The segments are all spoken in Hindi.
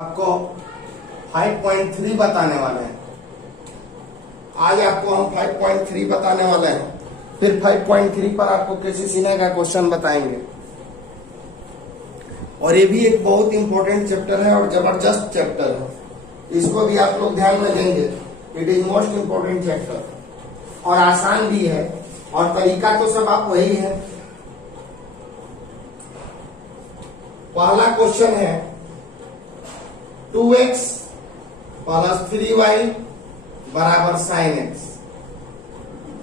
आपको 5.3 बताने वाले हैं। आज आपको हम 5.3 बताने वाले हैं। फिर 5.3 पर आपको किसी सीने का क्वेश्चन बताएंगे। और ये भी एक बहुत इंपॉर्टेंट चैप्टर है और जबरदस्त चैप्टर है। इसको भी आप लोग ध्यान में देंगे। It is most important chapter और आसान भी है और तरीका तो सब आप वही है। पहला क्वेश्चन है 2x प्लस 3y बराबर sin x।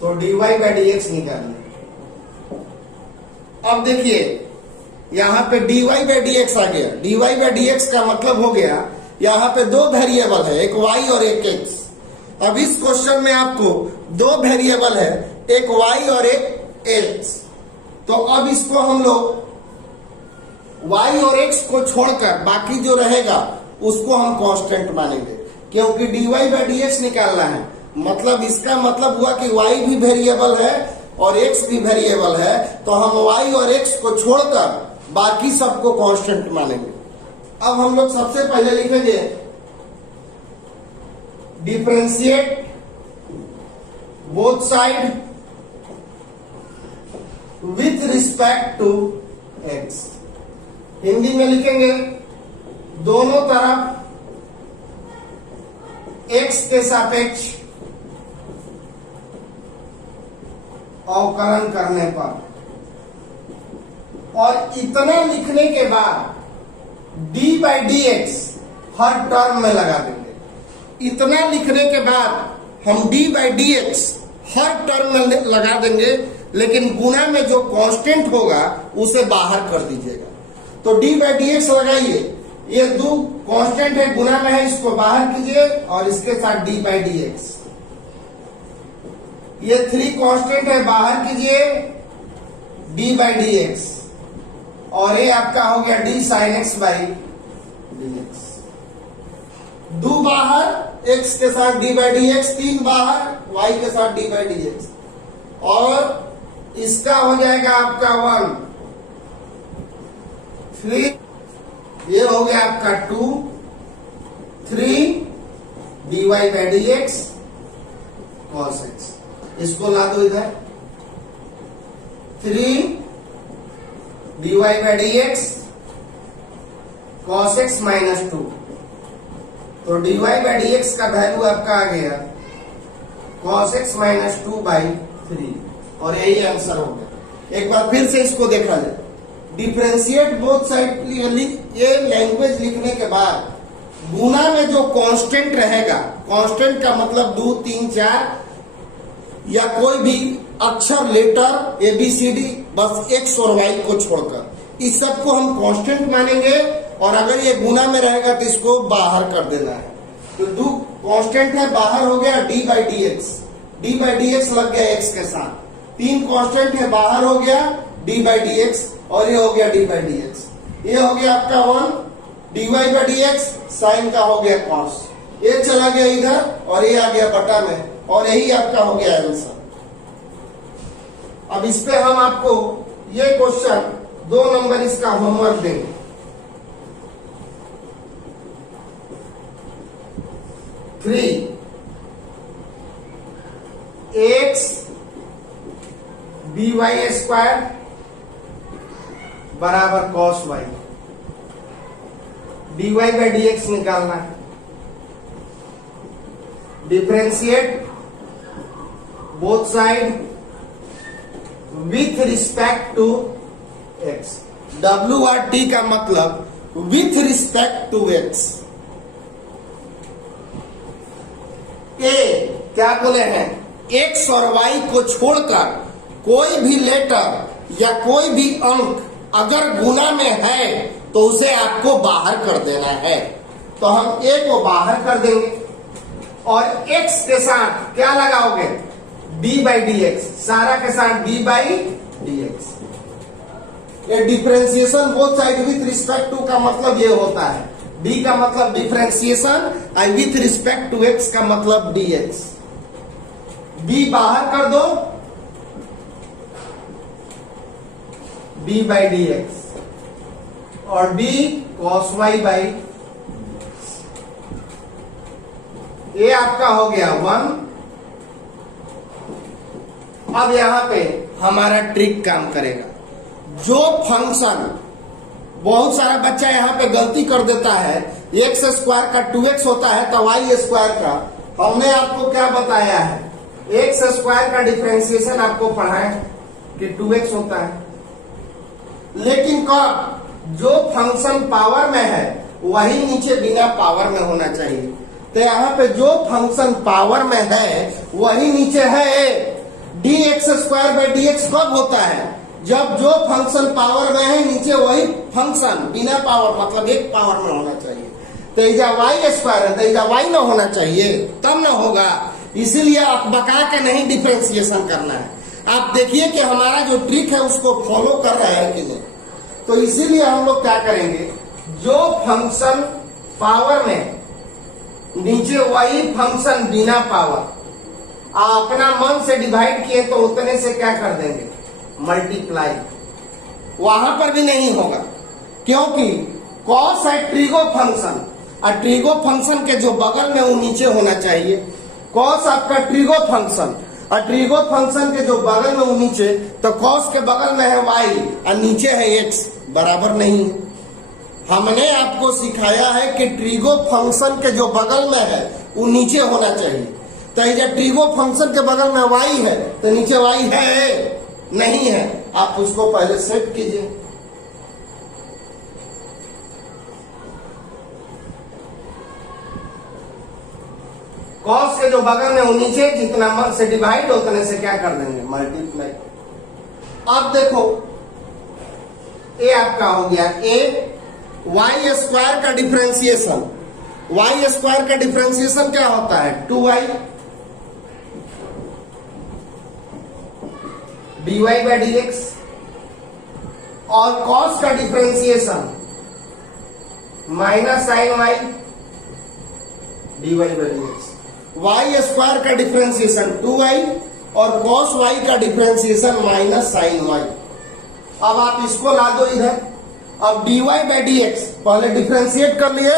तो dy बाई dx निकालिए। अब देखिए यहां पे dy बाई dx आ गया। dy बाई dx का मतलब हो गया यहां पे दो वेरिएबल है, एक y और एक x। अब इस क्वेश्चन में आपको दो वेरिएबल है, एक y और एक x। तो अब इसको हम लोग y और x को छोड़कर बाकी जो रहेगा उसको हम कांस्टेंट मानेंगे, क्योंकि dy बाई dx निकालना है। मतलब इसका मतलब हुआ कि y भी वेरिएबल है और x भी वेरिएबल है, तो हम y और x को छोड़कर बाकी सबको कांस्टेंट मानेंगे। अब हम लोग सबसे पहले लिखेंगे differentiate both side with respect to x। Hindi में लिखेंगे दोनों तरफ x के सापेक्ष अवकलन करने पर। और इतना लिखने के बाद d by dx her term में लगा देंगे। इतना लिखने के बाद हम d by dx her term में लगा देंगे, लेकिन गुणा में जो कांस्टेंट होगा उसे बाहर कर दीजिएगा। तो d बाई dx लगाइए, ये दो कांस्टेंट है, गुणा में है, इसको बाहर कीजिए और इसके साथ d बाई dx। ये 3 कांस्टेंट है, बाहर कीजिए d बाई dx और ये आपका हो गया d sin x by dx। 2 बाहर x के साथ d बाई dx, 3 बाहर y के साथ d बाई dx और इसका हो जाएगा आपका 1 3, ये हो गया आपका 2 3 dy by dx cos x। इसको ला दो इधर 3 dy by dx cos x minus 2। तो dy बाई dx का वैल्यू आपका आ गया cos x माइनस 2 बाई 3 और यही आंसर हो गया। एक बार फिर से इसको देखा जाए। डिफरेंशिएट बोथ साइड, ये लैंग्वेज लिखने के बाद गुणा में जो कांस्टेंट रहेगा, कांस्टेंट का मतलब 2 3 4 या कोई भी अक्षर लेटर ABCD बस x और y को छोड़कर इस सब को हम कांस्टेंट मानेंगे। और अगर ये गुणा में रहेगा तो इसको बाहर कर देना है। तो 2 कांस्टेंट है, बाहर हो गया d by dx। d by dx लग गया x के साथ। 3 कांस्टेंट है, बाहर हो गया d बाई dx और ये हो गया d बाई dx। ये हो गया आपका 1 dy बाई dx, साइन का हो गया cos। ये चला गया इधर और ये आ गया बटा में और यही आपका हो गया आंसर। अब इस पे हम आपको ये क्वेश्चन 2 नंबर इसका होमवर्क देंगे। x by स्क्वायर बराबर cos y। dy by dx निकालना है। Differentiate both side with respect to x। WRT का मतलब विथ रिस्पेक्ट टू x। क्या बोले हैं, x और y को छोड़कर कोई भी लेटर या कोई भी अंक अगर गुणा में है तो उसे आपको बाहर कर देना है। तो हम a को बाहर कर देंगे और x के साथ क्या लगाओगे, d बाई dx, सारा के साथ d बाई dx। ये differentiation both side with respect to का मतलब ये होता है। d का मतलब डिफरेंशिएशन और विथ रिस्पेक्ट टू x का मतलब dx। b बाहर कर दो, d बाई dx और d cos y बाई ये आपका हो गया 1। अब यहां पे हमारा ट्रिक काम करेगा। जो फंक्शन, बहुत सारा बच्चा यहां पे गलती कर देता है, एक्स स्क्वायर का 2x होता है तो वाई स्क्वायर का, हमने आपको क्या बताया है, एक्स स्क्वायर का डिफरेंशिएशन आपको पढ़ाए कि 2x होता है। लेकिन कब, जो फंक्शन पावर में है वही नीचे बिना पावर में होना चाहिए। तो यहाँ पे जो फंक्शन पावर में है वही नीचे है। dx स्क्वायर बाई dx कब होता है, जब जो फंक्शन पावर में है नीचे वही फंक्शन बिना पावर, मतलब एक पावर में होना चाहिए। तो इजा वाई स्क्वायर है तो इजा वाई ना होना चाहिए, तब ना होगा। इसीलिए आप बका के नहीं डिफरेंशिएशन करना है। आप देखिए कि हमारा जो ट्रिक है उसको फॉलो कर रहे हैं कि नहीं। तो इसीलिए हम लोग क्या करेंगे, जो फंक्शन पावर में नीचे वही फंक्शन बिना पावर, अपना मन से डिवाइड किए तो उतने से क्या कर देंगे, मल्टीप्लाई। वहां पर भी नहीं होगा, क्योंकि कॉस है ट्रिगो फंक्शन, और ट्रिगो फंक्शन के जो बगल में वो नीचे होना चाहिए। कॉस आपका ट्रिगो फंक्शन, और ट्रिगो फंक्शन के जो बगल में वो नीचे, तो कॉस के बगल में है वाई और नीचे है एक्स, बराबर नहीं है। हमने आपको सिखाया है कि ट्रिगो फंक्शन के जो बगल में है वो नीचे होना चाहिए। तो ये जब ट्रिगो फंक्शन के बगल में वाई है तो नीचे वाई है नहीं है, आप उसको पहले सेट कीजिए। कॉस के जो बगल में वो नीचे, जितना मन से डिवाइड उतने से क्या कर देंगे, मल्टीप्लाई। अब देखो ए आपका हो गया ए, वाई स्क्वायर का डिफरेंशिएशन, वाई स्क्वायर का डिफरेंशिएशन क्या होता है, 2y dy बाई dx, और cos का differentiation minus sine y dy by dx। Y square का डिफरेंशिएशन 2y और cos y का डिफरेंशिएशन माइनस साइन y। अब आप इसको ला दो इधर। अब dy बाई dx पहले डिफरेंशिएट कर लिए।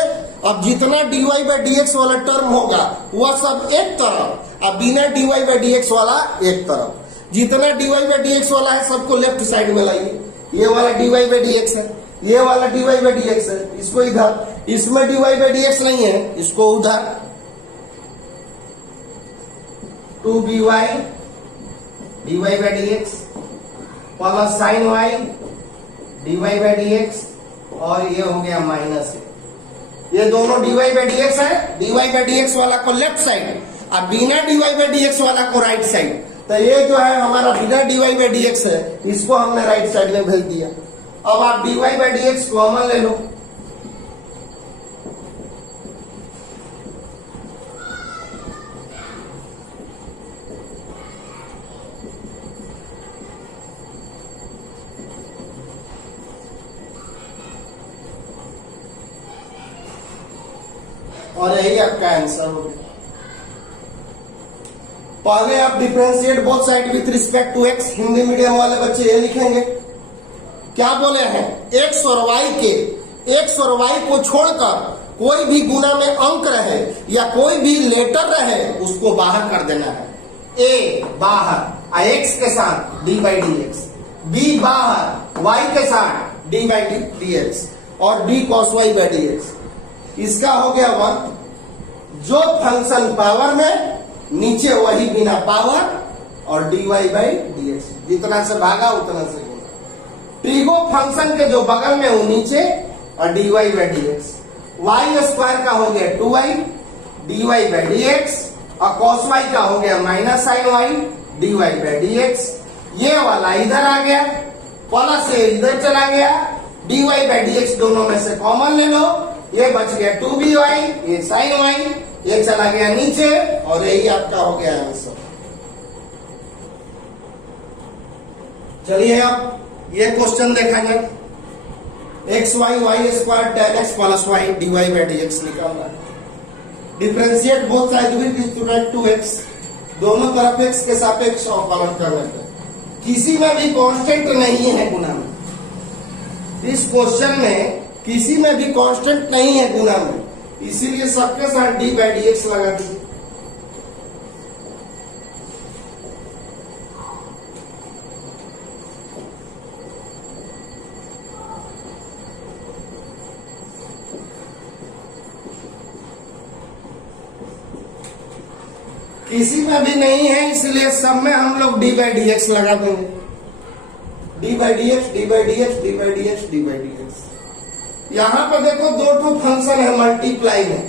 अब जितना dy बाई dx वाला टर्म होगा वह सब एक तरफ, अब बिना dy बाई dx वाला एक तरफ। जितना dy बाई dx वाला है सबको लेफ्ट साइड में लाइए। ये वाला dy बाई dx है, ये वाला dy बाई dx है, इसको इधर। इसमें dy बाई dx नहीं है, इसको उधर। 2by dy by dx plus sign y dy by dx, और ये हो गया माइनस है। ये दोनों dy बाई dx है, dy बाई dx वाला को लेफ्ट साइड और बिना dy बाई dx वाला को राइट साइड। तो ये जो है हमारा बिना dy बाई dx है, इसको हमने राइट साइड में भेज दिया। अब आप dy बाई dx कॉमन ले लो। और यही आपका आंसर हो गया। पहले आप differentiate both side with respect to x, Hindi medium वाले बच्चे ये लिखेंगे। क्या बोले हैं, एक्स और वाई के, एक्स और वाई को छोड़कर कोई भी गुना में अंक रहे या कोई भी लेटर रहे उसको बाहर कर देना है। ए बाहर एक्स के साथ d by d x, b बाहर वाई के साथ डी बाई डी एक्स, और d cos y by d x. इसका हो गया 1। जो फंक्शन पावर में नीचे वही बिना पावर, और dy बाई dx, जितना से भागा उतना से गुणा। ट्रिगो फंक्शन के जो बगल में वो नीचे, और dy by dx। Y square का हो गया 2y dy बाई dx, और cos y का हो गया minus sine y dy by dx। ये वाला इधर आ गया, प्लस से इधर चला गया, dy बाई dx दोनों में से कॉमन ले लो, ये बच गया 2by, ये साइन y, ये चला गया नीचे, और यही आपका हो गया आंसर। चलिए अब ये क्वेश्चन देखेंगे। X y y square ten x plus y d y by d x निकालना है। Differentiate both side with respect to x, दोनों तरफ एक्स के सापेक्ष अवकलन करना है। किसी में भी कांस्टेंट नहीं है गुना में। इस क्वेश्चन में किसी में भी कांस्टेंट नहीं है गुना में, इसीलिए सबके साथ डी बाई डी एक्स लगा दीजिए। किसी में भी नहीं है, इसलिए सब में हम लोग डी बाई डी एक्स लगा देंगे। D by d x, D by d x, D by d x, D by d x. यहां पर देखो दो ठो फंक्शन है, मल्टीप्लाई है,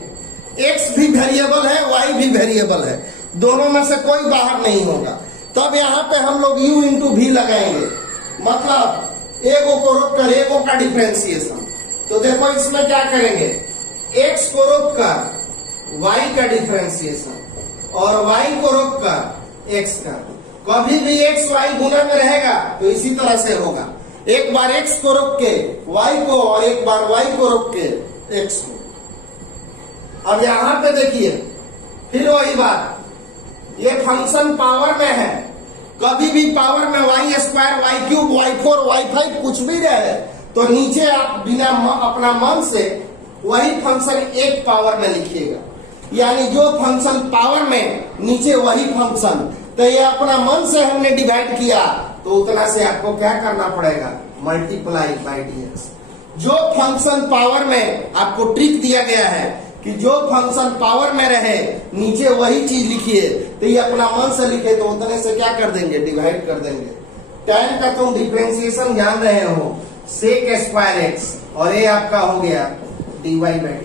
एक्स भी वेरिएबल है, वाई भी वेरिएबल है, दोनों में से कोई बाहर नहीं होगा। तब यहाँ पे हम लोग u इंटू भी लगाएंगे, मतलब एगो को रोक कर एगो का डिफ्रेंसिएशन। तो देखो इसमें क्या करेंगे, x को रोक कर y का डिफ्रेंसिएशन और y को रोक कर x का। कभी भी x y गुना में रहेगा तो इसी तरह से होगा, एक बार x को रोक के y को और एक बार y को रोक के x को। अब यहां पे देखिए फिर वही बात, ये फंक्शन पावर में है, कभी भी पावर में y square, y cube, y four, y five कुछ भी रहे तो नीचे आप बिना अपना मन से वही फंक्शन एक पावर में लिखिएगा। यानी जो फंक्शन पावर में नीचे वही फंक्शन, तो ये अपना मन से हमने डिवाइड किया तो उतना से आपको क्या करना पड़ेगा, मल्टीप्लाई बाई डीएक्स। जो फंक्शन पावर में आपको ट्रिक दिया गया है कि जो फंक्शन पावर में रहे नीचे वही चीज लिखिए, तो ये अपना मन से लिखे तो उतने से क्या कर देंगे, डिवाइड कर देंगे। tan का तुम डिफरेंशिएशन जान रहे हो, sec स्क्वायर एक्स, और ये आपका हो गया dy बाई डी।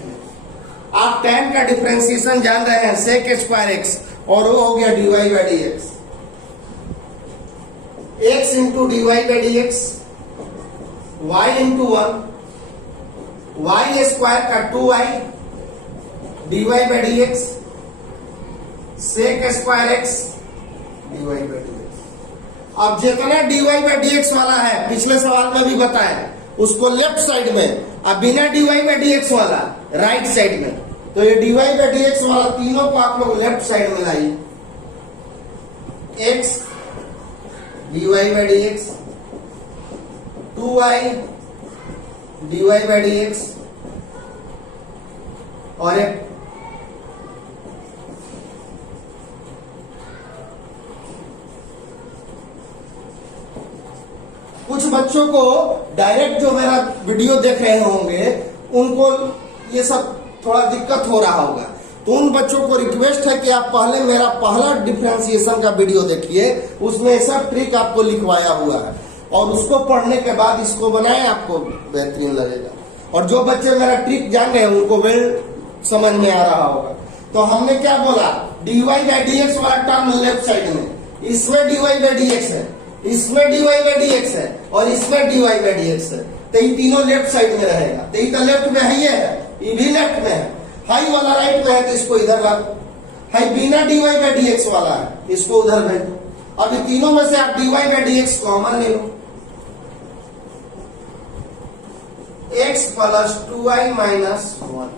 आप tan का डिफरेंशिएशन जान रहे हैं, sec स्क्वायर एक्स, और वो हो गया dy by d x. x into dy by d x, y into 1, y स्क्वायर का 2y dy by d x, sec square x dy by d x. अब जितना dy बाई डी एक्स वाला है पिछले सवाल में भी बताया, उसको लेफ्ट साइड में, अब बिना dy बाई डी एक्स वाला राइट साइड में, तो ये dy बाई डी एक्स वाला तीनों को आप लोग लेफ्ट साइड में लाइए। x dy by d x, 2y dy by d x, और एक कुछ बच्चों को डायरेक्ट जो मेरा वीडियो देख रहे होंगे उनको ये सब थोड़ा दिक्कत हो रहा होगा, तो उन बच्चों को रिक्वेस्ट है कि आप पहले मेरा पहला डिफरेंशिएशन का वीडियो देखिए, उसमें सब ट्रिक आपको लिखवाया हुआ है, और उसको पढ़ने के बाद इसको बनाएं, आपको बेहतरीन लगेगा। और जो बच्चे मेरा ट्रिक जान रहे हैं उनको वेल समझ में आ रहा होगा। तो हमने क्या बोला, dy बाई डी एक्स वाला टर्म लेफ्ट साइड में, इसमें dy बाई डी एक्स है, इसमें dy बाई डी एक्स है, और इसमें dy बाई डी एक्स है, तो ये तीनों लेफ्ट साइड में रहेगा। तो ये तो लेफ्ट में है, ये भी लेफ्ट में है, हाई वाला राइट में है, तो इसको इधर ला। हाई बिना dy बाई डी एक्स वाला है, इसको उधर भेज दो। अब ये तीनों में से आप dy by d x common ले लो, x प्लस 2y माइनस 1,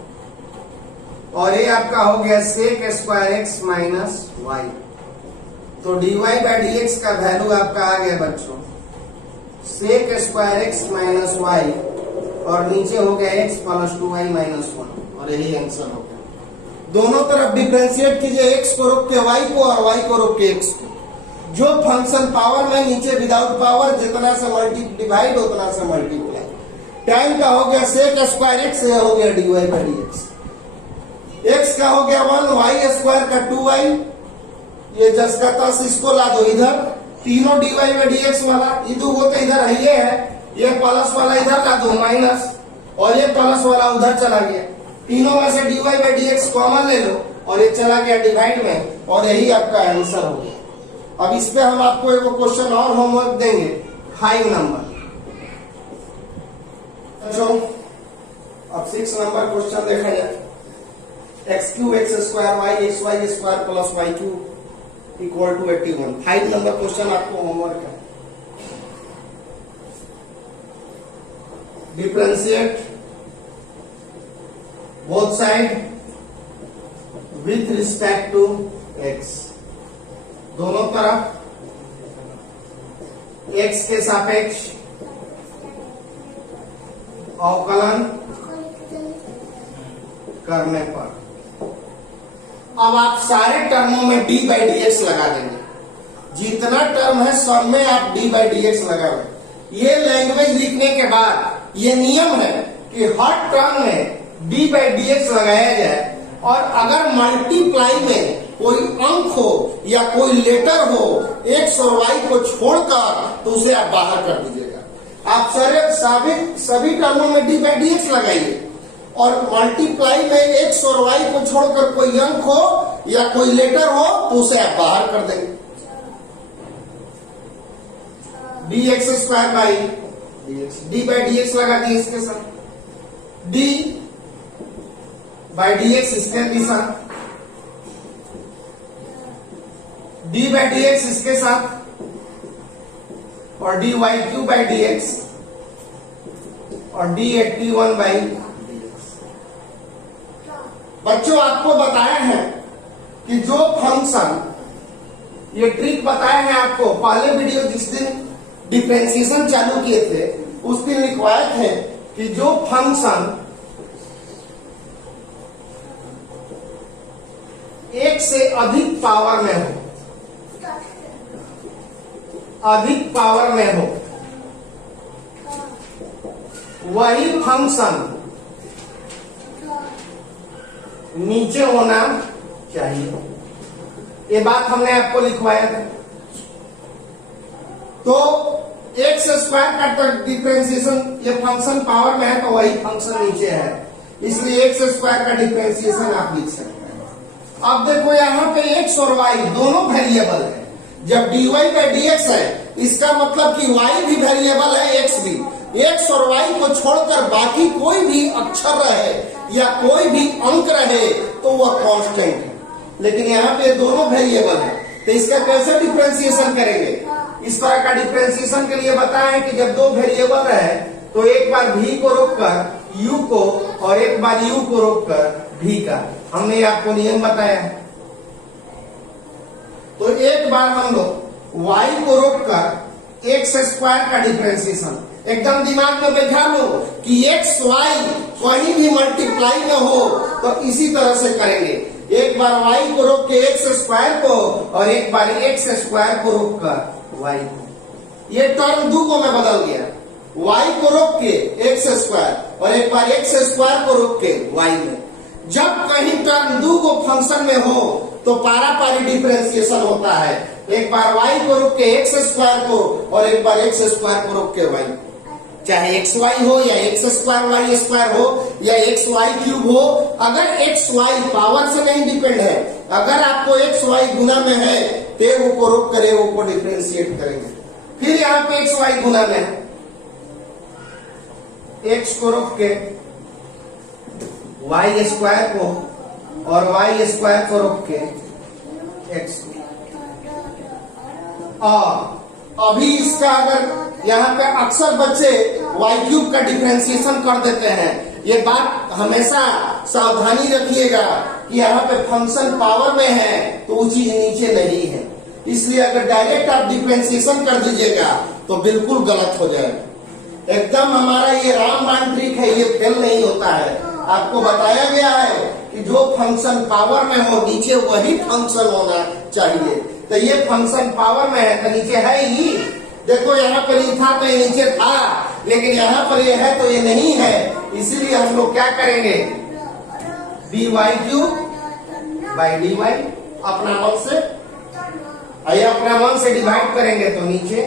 और ये आपका हो गया sec square x minus y. तो dy बाई डी एक्स का वैल्यू आपका आ गया बच्चों sec square x minus y, और नीचे हो गया x प्लस 2y माइनस 1, और यही आंसर हो गया। दोनों तरफ डिफरेंशिएट कीजिए, x को रोक के y को और y को रोक के x को। जो फंक्शन पावर में नीचे विदाउट पावर, जितना से मल्टी डिवाइड उतना से मल्टीप्लाई। टाइम का हो गया सेक स्क्वायर एक्स, हो गया dy by d x. x का हो गया 1, y स्क्वायर का 2y, ये जस का तस इसको ला दो इधर, तीनों dy बाई डी एक्स वाला, ये दो तो इधर है, ये प्लस वाला इधर ला दो माइनस, और ये प्लस वाला उधर चला गया। तीनों में से dy by d x common ले लो, और ये चला गया डिवाइड में, और यही आपका आंसर हो गया। अब इस पे हम आपको एक क्वेश्चन और होमवर्क देंगे, 5 नंबर। अब 6 नंबर क्वेश्चन देखा जाए। X cube x square y x y square plus y cube equal to 81। 5 number question आपको होमवर्क है। Differentiate both side with respect to x, दोनों तरफ एक्स के सापेक्ष अवकलन करने पर। अब आप सारे टर्मों में डी बाई डी एक्स लगा देंगे, जितना टर्म है सब में आप डी बाई डी एक्स लगाओ। ये लैंग्वेज लिखने के बाद ये नियम है कि हर टर्म में डी बाई डी एक्स लगाया जाए, और अगर मल्टीप्लाई में कोई अंक हो या कोई लेटर हो एक्स और वाई को छोड़कर, तो उसे आप बाहर कर दीजिएगा। आप सभी टर्मों में डी बाई डी एक्स लगाइए और मल्टीप्लाई में एक्स और वाई को छोड़कर कोई अंक हो या कोई लेटर हो तो उसे आप बाहर कर देंगे। D x square by D by d x लगा दिए इसके साथ, डी बाई डी एक्स इसके भी साथ, डी बाई डी एक्स इसके साथ और d y cube by d x और डी 81 बाई डी एक्स। बच्चों आपको बताया है कि जो फंक्शन, ये ट्रिक बताया है आपको पहले वीडियो जिस दिन डिफरेंशिएशन चालू किए थे उस दिन लिखवाए थे कि जो फंक्शन एक से अधिक पावर में हो, अधिक पावर में हो, वही फंक्शन नीचे होना चाहिए। ये बात हमने आपको लिखवाया था। तो एक्स स्क्वायर का तो डिफरेंशिएशन, ये फंक्शन पावर में है तो वही फंक्शन नीचे है, इसलिए एक्स स्क्वायर का डिफरेंशिएशन आप लिख सकते हैं। अब देखो यहाँ पे एक्स और वाई दोनों वेरिएबल है। जब dy बाई dx है इसका मतलब कि y भी वेरिएबल है, x भी। x और y को छोड़कर बाकी कोई भी अक्षर रहे या कोई भी अंक रहे तो वह कांस्टेंट है, लेकिन यहाँ पे दोनों वेरिएबल है तो इसका कैसे डिफरेंशिएशन करेंगे? इस तरह का डिफरेंशिएशन के लिए बताया कि जब दो वेरिएबल रहे तो एक बार v को रोककर u को और एक बार u को रोककर v का, हमने आपको नियम बताया है। तो एक बार हम लोग y को रोककर एक्स स्क्वायर का डिफरेंशिएशन, एकदम दिमाग में बैठा लो कि एक्स वाई कहीं भी मल्टीप्लाई में हो तो इसी तरह से करेंगे। एक बार y को रोक के एक्स स्क्वायर को और एक बार एक्स स्क्वायर को रोक कर y को, ये टर्म दो को में बदल गया। y को रोक के एक्स स्क्वायर और एक बार एक्स स्क्वायर को रोक के y में। जब कहीं टर्म दो को फंक्शन में हो तो पारापारी डिफरेंशिएशन होता है। एक बार y को रोक के एक्स स्क्वायर को और एक बार एक्स स्क्वायर को रोक के y, चाहे एक्स वाई हो या एक्स स्क्वायर वाई स्क्वायर हो या एक्स वाई क्यूब हो। अगर एक्स वाई पावर से नहीं डिपेंड है, अगर आपको एक्स वाई गुना में है तो को रोक करे वो को डिफरेंशिएट करेंगे। फिर यहाँ पे एक्स वाई गुना में है, एक्स को रोक के वाई स्क्वायर को और वाई स्क्वायर को रोक के एक्स। अभी इसका अगर यहाँ पे अक्सर बच्चे वाई क्यूब का डिफरेंशिएशन कर देते हैं, ये बात हमेशा सावधानी रखिएगा कि यहाँ पे फंक्शन पावर में है तो वो चीज नीचे नहीं है, इसलिए अगर डायरेक्ट आप डिफरेंशिएशन कर दीजिएगा तो बिल्कुल गलत हो जाएगा। एकदम हमारा ये रामबाण ट्रिक है, ये फेल नहीं होता है। आपको बताया गया है कि जो फंक्शन पावर में हो नीचे वही फंक्शन होना चाहिए। तो ये फंक्शन पावर में है तो नीचे है ही। देखो यहाँ पर नहीं था तो ये नीचे था, लेकिन यहाँ पर ये है तो ये नहीं है, इसीलिए हम लोग क्या करेंगे, dy क्यूब बाई dy अपना मन से, अपना मन से डिवाइड करेंगे तो नीचे,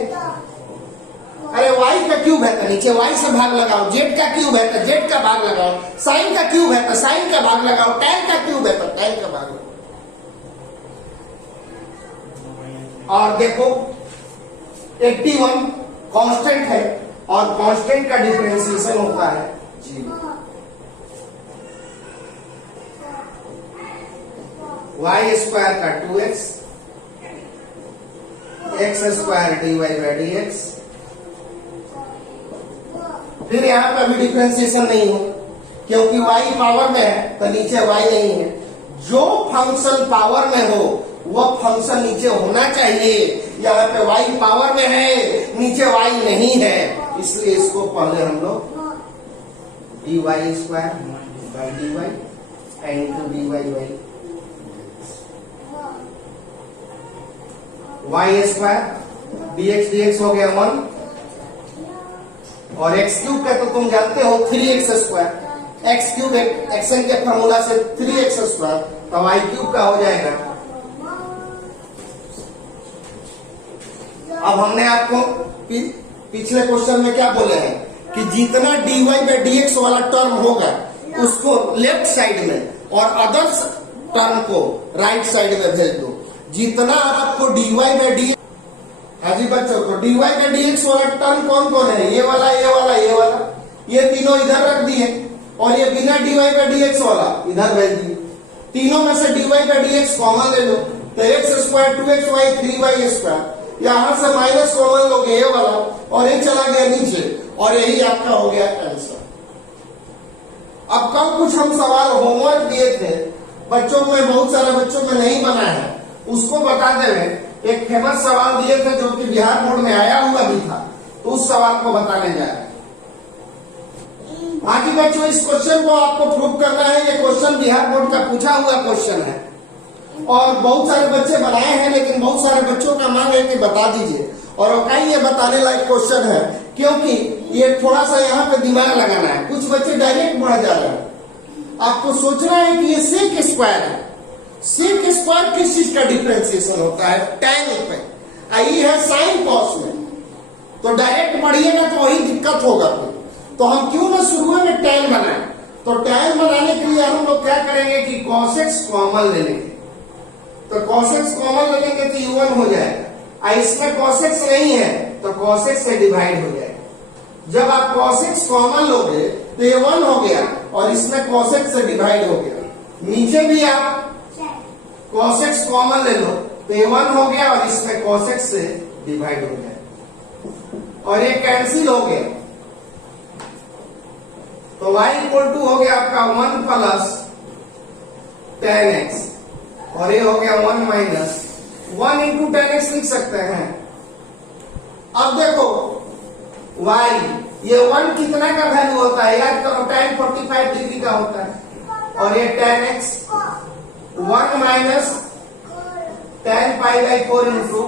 अरे y का क्यूब है तो नीचे y से भाग लगाओ, z का क्यूब है तो z का भाग लगाओ, साइन का क्यूब है तो साइन का भाग लगाओ, tan का क्यूब है तो tan का भाग लगाओ। और देखो 81 कांस्टेंट है और कांस्टेंट का डिफरेंशिएशन होता है 0। y स्क्वायर का 2x, x square dy by dx। फिर यहाँ पे अभी डिफरेंशिएशन नहीं हो क्योंकि y पावर में है तो नीचे y नहीं है। जो फंक्शन पावर में हो वह फंक्शन नीचे होना चाहिए। यहाँ पे y पावर में है, नीचे y नहीं है, इसलिए इसको पहले हम लोग dy square by dy into dy by y square dx dx हो गया 1 और x क्यूब का तो तुम जानते हो 3x square, x cube action के फॉर्मूला से 3x स्क्वायर तो y क्यूब का हो जाएगा अब हमने आपको पिछले क्वेश्चन में क्या बोले हैं कि जितना dy बाई dx वाला टर्म होगा उसको लेफ्ट साइड में और अदर्स टर्म को राइट साइड में भेज दो। जितना आपको dy बाई dx, हाँ जी बच्चों, तो dy बाई dx वाला टर्म कौन कौन है? ये वाला, ये वाला, ये वाला, ये तीनों इधर रख दिए और ये बिना dy बाई dx वाला इधर भेज दिए। तीनों में से dy बाई dx कॉमन ले लो तो x square 2xy 3y square, यहां से माइनस कॉमन लोगे ये वाला और ये चला गया नीचे और यही आपका हो गया आंसर। अब कल कुछ हम सवाल होमवर्क दिए थे बच्चों में, बहुत सारे बच्चों में नहीं बना है, उसको बता दे। एक फेमस सवाल दिए थे जो कि बिहार बोर्ड में आया हुआ भी था, तो उस सवाल को बताने जा रहे हैं। बाकी बच्चों इस क्वेश्चन को आपको प्रूव करना है। ये क्वेश्चन बिहार बोर्ड का पूछा हुआ क्वेश्चन है और बहुत सारे बच्चे बनाए हैं, लेकिन बहुत सारे बच्चों का मांग है कि बता दीजिए। और कहीं ये बताने लायक क्वेश्चन है क्योंकि ये थोड़ा सा यहाँ पे दिमाग लगाना है। कुछ बच्चे डायरेक्ट बढ़ जा रहे हैं। आपको सोचना है कि ये सेक स्क्वायर है। सेक स्क्वायर किस चीज का डिफरेंशिएशन होता है? tan पे। आई है साइन कॉस में, तो डायरेक्ट बढ़िएगा तो वही दिक्कत होगा। तो हम क्यों ना शुरू में tan बनाए? तो tan बनाने के लिए हम लोग क्या करेंगे कि cos x कॉमन ले लेंगे। तो cos x कॉमन ले लेंगे तो u1 हो जाएगा। इसमें cos x नहीं है तो cos x से डिवाइड हो जाएगा। जब आप cos x कॉमन लोगे तो ये 1 हो गया और इसमें cos x से डिवाइड हो गया। नीचे भी आप cos x कॉमन ले लो तो ये 1 हो गया और इसमें cos x से डिवाइड हो गया और ये कैंसिल हो गया। तो y इक्वल टू हो गया आपका 1 प्लस tan x और ये हो गया 1 माइनस 1 इंटू tan x लिख सकते हैं। अब देखो y, ये 1 कितना का वैल्यू होता है? याद करो, tan 45 डिग्री का होता है और ये tan x 1 minus tan pi by 4 into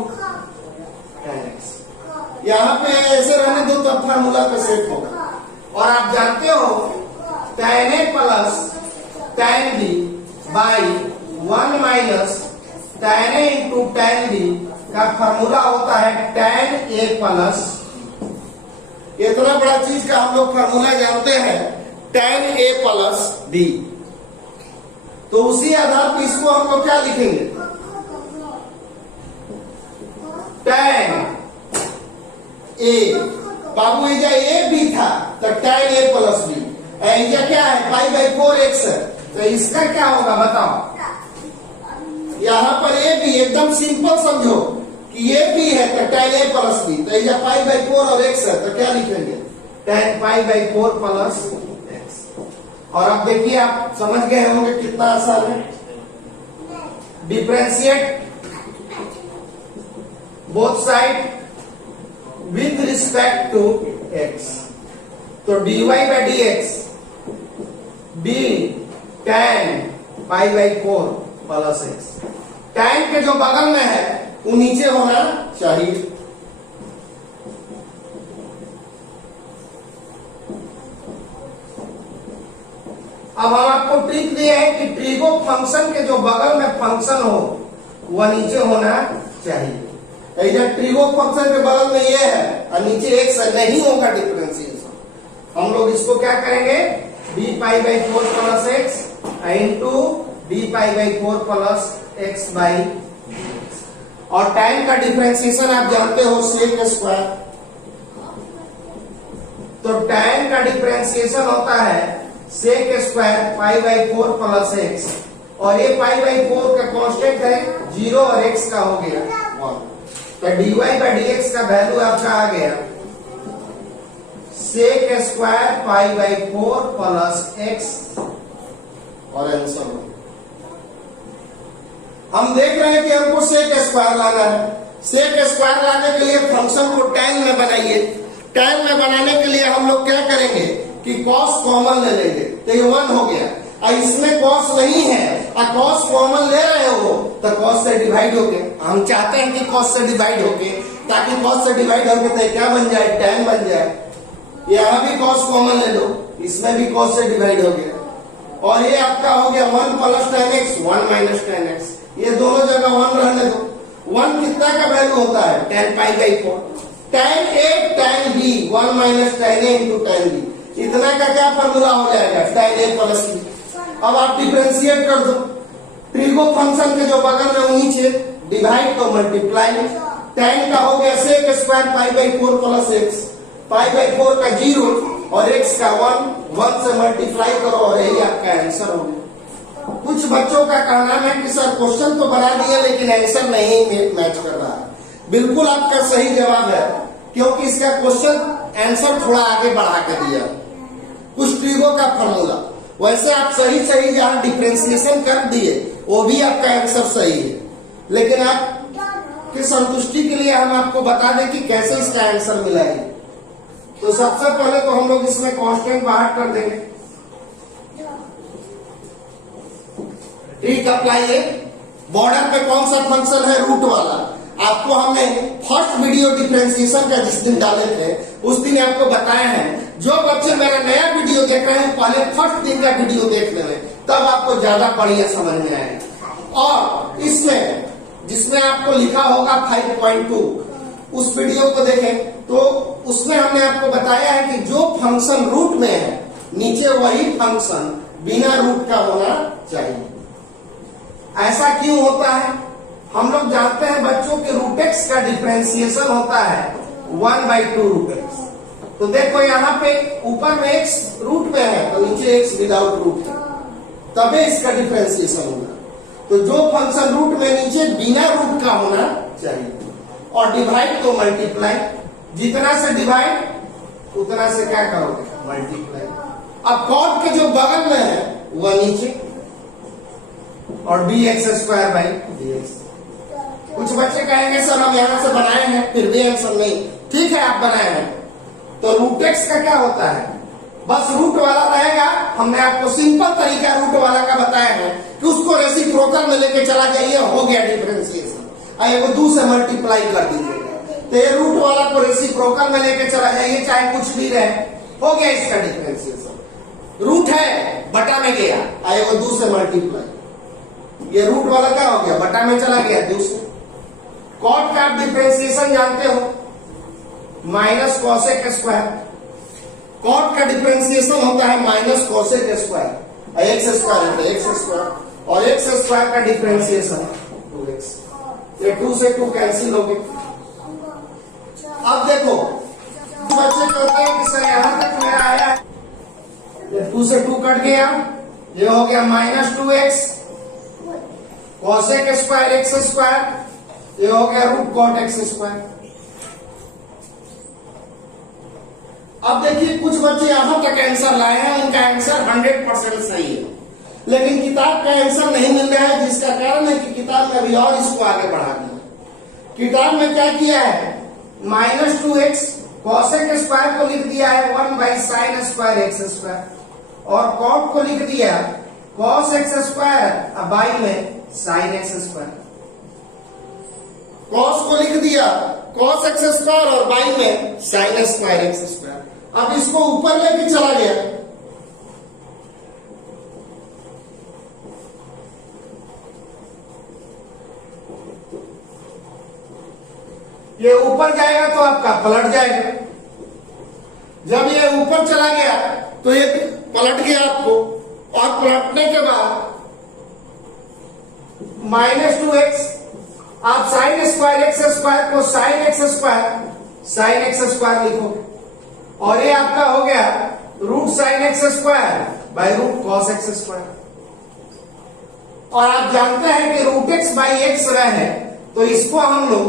tan x। यहाँ पे ऐसे रहने दो तो फार्मूला पे सेट होगा। और आप जानते हो tan a plus tan b by 1 minus tan a into tan b का फार्मूला होता है tan a प्लस, इतना बड़ा चीज का हम लोग फार्मूला जानते हैं, tan a प्लस b। तो उसी आधार पर इसको हम लोग क्या लिखेंगे? tan a, बाबू एजा ए बी था तो tan a प्लस बी, एजा क्या है? पाई बाई 4x है, तो इसका क्या होगा बताओ? यहाँ पर ए बी एकदम सिंपल समझो कि ये बी है तो tan a प्लस बी, तो एजा पाई बाई 4 और x है तो क्या लिखेंगे? tan pi by 4 plus x। और अब देखिए आप समझ गए होंगे कितना आसान है। Differentiate both side with respect to x। तो dy by dx b tan pi by 4 plus x। tan के जो बगल में है वो नीचे होना चाहिए। अब हम आपको ट्रिक दिए हैं कि ट्रिगो फंक्शन के जो बगल में फंक्शन हो वह नीचे होना चाहिए। ट्रिगो फंक्शन के बगल में ये है और नीचे x है, नहीं होगा डिफरेंशिएशन। हम लोग इसको क्या करेंगे? b pi by 4 plus x into b pi by 4 plus x by. और tan का डिफरेंशिएशन आप जानते हो सेक स्क्वायर। तो tan का डिफरेंशिएशन होता है sec square pi by 4 plus x और ये पाई बाई 4 का कांस्टेंट है 0 और x का हो गया 1। तो dy बाई dx का वैल्यू आपका आ गया sec square pi by 4 plus x और आंसर। हम देख रहे हैं कि हमको सेक स्क्वायर लाना है। सेक स्क्वायर लाने के लिए फंक्शन को tan में बनाइए। tan में बनाने के लिए हम लोग क्या करेंगे कि cos कॉमन ले लेंगे तो ये 1 हो गया। और इसमें cos नहीं है और cos कॉमन ले रहे हो तो cos से डिवाइड हो गया। हम चाहते हैं कि cos से डिवाइड होके, ताकि cos से डिवाइड होके तो क्या बन जाए? tan बन जाए। यहाँ भी cos कॉमन ले लो, इसमें भी cos से डिवाइड हो गया और ये आपका हो गया 1 plus tan x 1 minus tan x। ये दोनों जगह 1 रहने दो, 1 कितना का वैल्यू होता है? tan pi by 4। tan A tan B 1 minus tan A into tan B, इतना का क्या फॉर्मूला हो जाएगा? tan A plus B। अब आप डिफरेंशिएट कर दो, ट्रिगो फंक्शन के जो बगल में नीचे डिवाइड तो मल्टीप्लाई, tan का हो गया sec square pi by 4 plus x, pi by 4 का 0 और x का 1 से मल्टीप्लाई करो और यही आपका आंसर हो गया। कुछ बच्चों का कहना है कि सर क्वेश्चन तो बना दिया लेकिन आंसर नहीं मैच कर रहा है। बिल्कुल आपका सही जवाब है, क्योंकि इसका क्वेश्चन आंसर थोड़ा आगे बढ़ा कर दिया, कुछ ट्रिगो का फॉर्मूला। वैसे आप सही सही जहां डिफरेंशिएशन कर दिए वो भी आपका आंसर सही है, लेकिन आप की संतुष्टि के लिए हम आपको बता दें कि कैसे इसका आंसर मिला है। तो सबसे पहले तो हम लोग इसमें कांस्टेंट बाहर कर देंगे। ठीक, अप्लाई बॉर्डर पे कौन सा फंक्शन है? रूट वाला। आपको हमने फर्स्ट वीडियो डिफरेंशिएशन का जिस दिन डाले थे उस दिन आपको बताया है, जो बच्चे मेरा नया वीडियो देख रहे हैं पहले फर्स्ट दिन का वीडियो देख लेंगे, तब आपको ज्यादा बढ़िया समझ में आएगा। और इसमें जिसमें आपको लिखा होगा 5.2 उस वीडियो को देखें तो उसमें हमने आपको बताया है कि जो फंक्शन रूट में है नीचे वही फंक्शन बिना रूट का होना चाहिए। ऐसा क्यों होता है? हम लोग जानते हैं बच्चों के रूट एक्स का डिफरेंशिएशन होता है 1/2 रूट एक्स। तो देखो यहाँ पे ऊपर में एक्स रूट में है तो नीचे एक्स विदाउट रूट है, तबे इसका डिफरेंशिएशन होगा। तो जो फंक्शन रूट में नीचे बिना रूट का होना चाहिए। और डिवाइड तो मल्टीप्लाई, जितना से डिवाइड उतना से क्या करोगे? मल्टीप्लाई। अब कॉट के जो बगल में है वह नीचे और bx स्क्वायर बाई dx। कुछ बच्चे कहेंगे सर हम यहां से बनाए हैं फिर भी आंसर नहीं। ठीक है, आप बनाए हैं तो रूट एक्स का क्या होता है? बस रूट वाला रहेगा। हमने आपको सिंपल तरीका रूट वाला का बताया है कि उसको रेसिप्रोकल में लेके चला जाइए, हो गया डिफरेंशिएशन। वो 2 से मल्टीप्लाई कर दीजिएगा तो ये रूट वाला को रेसिप्रोकल में लेके चला जाइए, चाहे कुछ भी रहे, हो गया इसका डिफरेंशिएशन। रूट है बटा में गया, वो 2 से मल्टीप्लाई, ये रूट वाला क्या हो गया? बटा में चला गया 2 से। कॉट का आप डिफरेंशिएशन जानते हो, माइनस कॉसेक स्क्वायर। कॉट का डिफरेंशिएशन होता है minus cosec square, x square x square, और एक्स स्क्वायर का डिफरेंशिएशन 2x। ये 2 से 2 कैंसिल हो गए। अब देखो बच्चे कहते हैं कि सर यहां तक मेरा आया, ये 2 से 2 कट गया, ये हो गया minus 2x cosec square x square, ये हो गया रूट कॉट एक्स स्क्वायर। अब देखिए कुछ बच्चे यहां तक आंसर लाए हैं, उनका आंसर 100% सही है, लेकिन किताब का आंसर नहीं मिल रहा है, जिसका कारण है कि किताब में अभी और इसको आगे बढ़ा दिया। किताब में क्या किया है? माइनस 2x कॉसेक स्क्वायर को लिख दिया है 1/sin स्क्वायर एक्स स्क्वायर, और कॉट को लिख दिया कॉस एक्स स्क्वायर, अब बाई में साइन एक्स स्क्वायर। कॉस को लिख दिया कॉस एक्स स्क्वायर और बाई में साइन स्क्वायर एक्स स्क्वायर। अब इसको ऊपर लेके चला गया, ये ऊपर जाएगा तो आपका पलट जाएगा। जब ये ऊपर चला गया तो ये पलट गया आपको, और पलटने के बाद माइनस 2x, आप साइन स्क्वायर एक्स स्क्वायर को साइन एक्स स्क्वायर लिखोगे, और ये आपका हो गया root sine x square by root cos x square. और आप जानते हैं कि रूट एक्स बाई एक्स रहे तो इसको हम लोग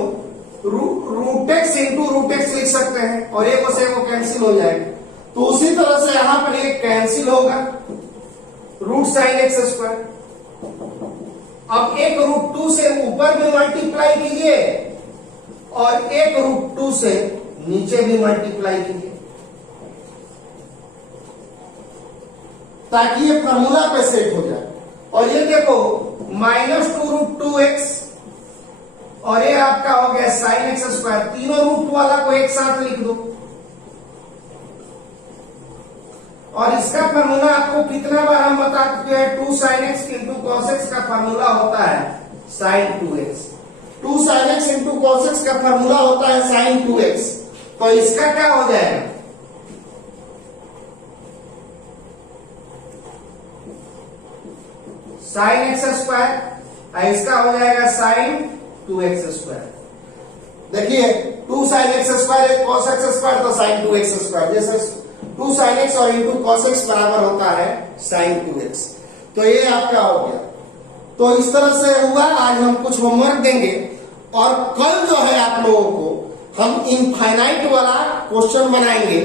root x into root x लिख सकते हैं, और एक से वो कैंसिल हो जाएगा। तो उसी तरह से यहां पर ये कैंसिल होगा रूट साइन एक्स स्क्वायर। अब एक रूट 2 से ऊपर भी मल्टीप्लाई कीजिए और एक रूट 2 से नीचे भी मल्टीप्लाई कीजिए, ताकि ये फॉर्मूला पे सेट हो जाए। और ये देखो माइनस 2 रूट 2x और ये आपका हो गया साइन एक्स स्क्वायर, तीनों रूट वाला को एक साथ लिख दो। और इसका फॉर्मूला आपको कितना बार हम बता चुके हैं, 2 sin x into cos x का फॉर्मूला होता है sin 2x। 2 sin x into cos x का फॉर्मूला होता है sin 2x। तो इसका क्या हो जाएगा, sin x स्क्वायर, इसका हो जाएगा sin 2x स्क्वायर। देखिए 2 sin x square cos x square तो sin 2x स्क्वायर, जैसे 2 sin x और इंटू cos x बराबर होता है sin 2x। तो ये आपका हो गया। तो इस तरह से हुआ। आज हम कुछ होमवर्क देंगे और कल जो है आप लोगों को हम इनफाइनाइट वाला क्वेश्चन बनाएंगे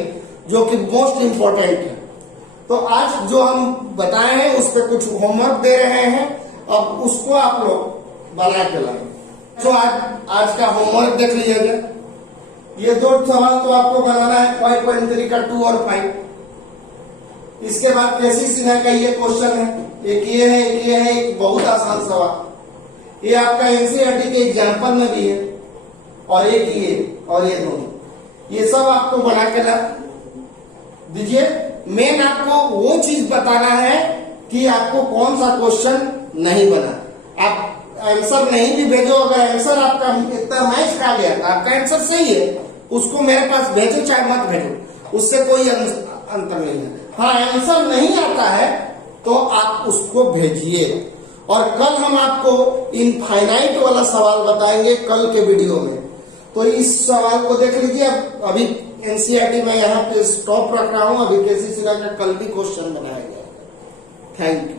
जो कि मोस्ट इंपॉर्टेंट है। तो आज जो हम बताए हैं उस पर कुछ होमवर्क दे रहे हैं, अब उसको आप लोग बना के लाएंगे। तो आज का होमवर्क देख लीजिएगा। ये 2 सवाल तो आपको बनाना है 5.3 का 2 और 5। इसके बाद कैसी सिन्हा का ये क्वेश्चन है, एक ये है, एक ये है, एक बहुत आसान सवाल। ये आपका एनसीईआरटी के एग्जाम्पल में भी है, और एक ये और ये दोनों, ये सब आपको बना के ला दीजिए। मेन आपको वो चीज बताना है कि आपको कौन सा क्वेश्चन नहीं बना। आप आंसर नहीं भी भेजो, अगर आंसर आपका इतना मैच खा गया, आपका आंसर सही है, उसको मेरे पास भेजो चाहे मत भेजो, उससे कोई अंतर नहीं है। हाँ, आंसर नहीं आता है तो आप उसको भेजिए। और कल हम आपको इनफाइनाइट वाला सवाल बताएंगे कल के वीडियो में। तो इस सवाल को देख लीजिए। अभी एनसीईआरटी में यहाँ पे स्टॉप रख रहा हूँ, अभी केसी सिन्हा का कल भी क्वेश्चन बनाया गया। Thank you.